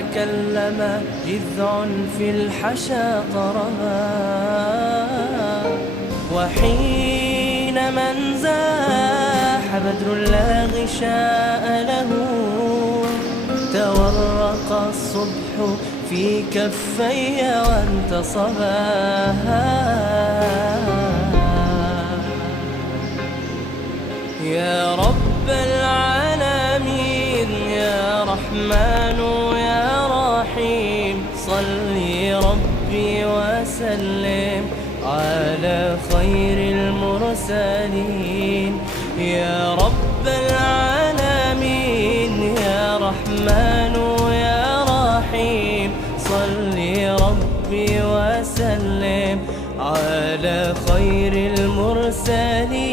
تكلم جذع في الحشا طربا، وحين من زاح بدر لا غشاء له، تورق الصبح في كفي وانتصبا. يا رب العالمين يا رحمن يا رحيم، صلي ربي وسلم على خير المرسلين. يا رب العالمين يا رحمن يا رحيم، صلي ربي وسلم على خير المرسلين.